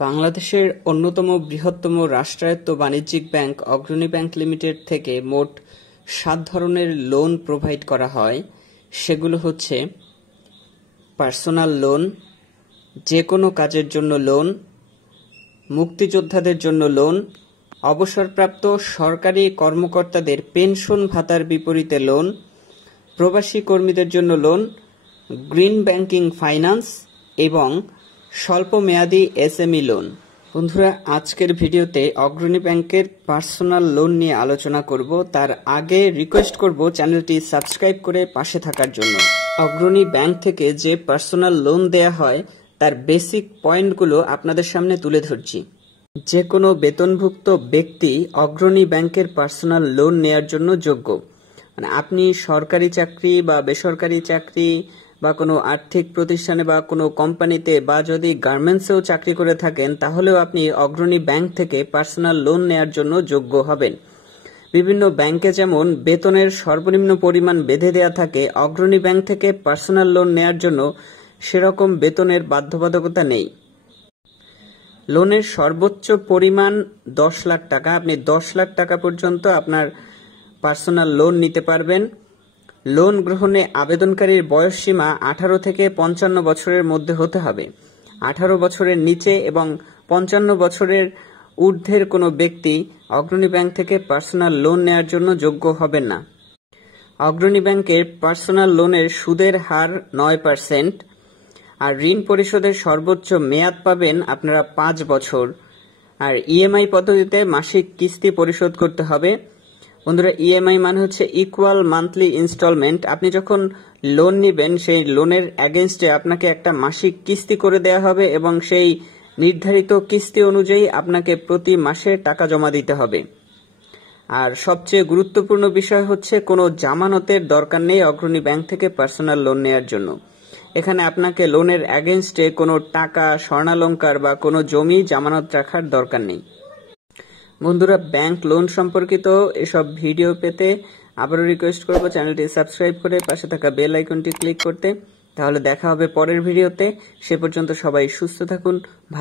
বাংলাদেশের অন্যতম বৃহত্তম রাষ্ট্রায়ত্ত বাণিজ্যিক ব্যাংক অগ্রণী ব্যাংক লিমিটেড থেকে মোট ৭ ধরনের লোন প্রোভাইড করা হয়। সেগুলো হচ্ছে পার্সোনাল লোন, যে কোনো কাজের জন্য লোন, মুক্তিযোদ্ধাদের জন্য লোন, অবসরপ্রাপ্ত সরকারি কর্মকর্তাদের পেনশন ভাতার বিপরীতে লোন, প্রবাসী কর্মীদের জন্য লোন, গ্রিন ব্যাংকিং ফাইন্যান্স এবং স্বল্প মেয়াদী এসএমই লোন। বন্ধুরা, আজকের ভিডিওতে অগ্রণী ব্যাংকের পার্সোনাল লোন নিয়ে আলোচনা করব। তার আগে রিকোয়েস্ট করব চ্যানেলটি সাবস্ক্রাইব করে পাশে থাকার জন্য। অগ্রণী ব্যাংক থেকে যে পার্সোনাল লোন দেয়া হয় তার বেসিক পয়েন্টগুলো আপনাদের সামনে তুলে ধরছি। যে কোনো বেতনভুক্ত ব্যক্তি অগ্রণী ব্যাংকের পার্সোনাল লোন নেয়ার জন্য যোগ্য। মানে আপনি সরকারি চাকরি বা বেসরকারি চাকরি বা কোনো আর্থিক প্রতিষ্ঠানে বা কোনো কোম্পানিতে বা যদি গার্মেন্টসেও চাকরি করে থাকেন, তাহলেও আপনি অগ্রণী ব্যাংক থেকে পার্সোনাল লোন নেয়ার জন্য যোগ্য হবেন। বিভিন্ন ব্যাংকে যেমন বেতনের সর্বনিম্ন পরিমাণ বেঁধে দেওয়া থাকে, অগ্রণী ব্যাংক থেকে পার্সোনাল লোন নেয়ার জন্য সেরকম বেতনের বাধ্যবাধকতা নেই। লোনের সর্বোচ্চ পরিমাণ 10 লাখ টাকা। আপনি 10 লাখ টাকা পর্যন্ত আপনার পার্সোনাল লোন নিতে পারবেন। লোন গ্রহণে আবেদনকারীর বয়স সীমা 18 থেকে 55 বছরের মধ্যে হতে হবে। 18 বছরের নিচে এবং 55 বছরের ঊর্ধ্বের কোনো ব্যক্তি অগ্রণী ব্যাংক থেকে পার্সোনাল লোন নেওয়ার জন্য যোগ্য হবেন না। অগ্রণী ব্যাংকের পার্সোনাল লোনের সুদের হার 9%। আর ঋণ পরিশোধের সর্বোচ্চ মেয়াদ পাবেন আপনারা 5 বছর। আর ইএমআই পদ্ধতিতে মাসিক কিস্তি পরিশোধ করতে হবে। বন্ধুরা, ইএমআই মানে হচ্ছে ইকুয়াল মান্থলি ইনস্টলমেন্ট। আপনি যখন লোন নেবেন, সেই লোনের এগেনস্টে আপনাকে একটা মাসিক কিস্তি করে দেয়া হবে এবং সেই নির্ধারিত কিস্তি অনুযায়ী আপনাকে প্রতি মাসে টাকা জমা দিতে হবে। আর সবচেয়ে গুরুত্বপূর্ণ বিষয় হচ্ছে কোনো জামানতের দরকার নেই অগ্রণী ব্যাংক থেকে পার্সোনাল লোন নেওয়ার জন্য। এখানে আপনাকে লোনের এগেনস্টে কোনো টাকা, স্বর্ণালংকার বা কোনো জমি জামানত রাখার দরকার নেই। বন্ধুরা, ব্যাংক লোন সম্পর্কিত এসব ভিডিও পেতে আবারও রিকোয়েস্ট করব চ্যানেলটি সাবস্ক্রাইব করে পাশে থাকা বেল আইকনটি ক্লিক করতে। তাহলে দেখা হবে পরের ভিডিওতে। সে পর্যন্ত সবাই সুস্থ থাকুন।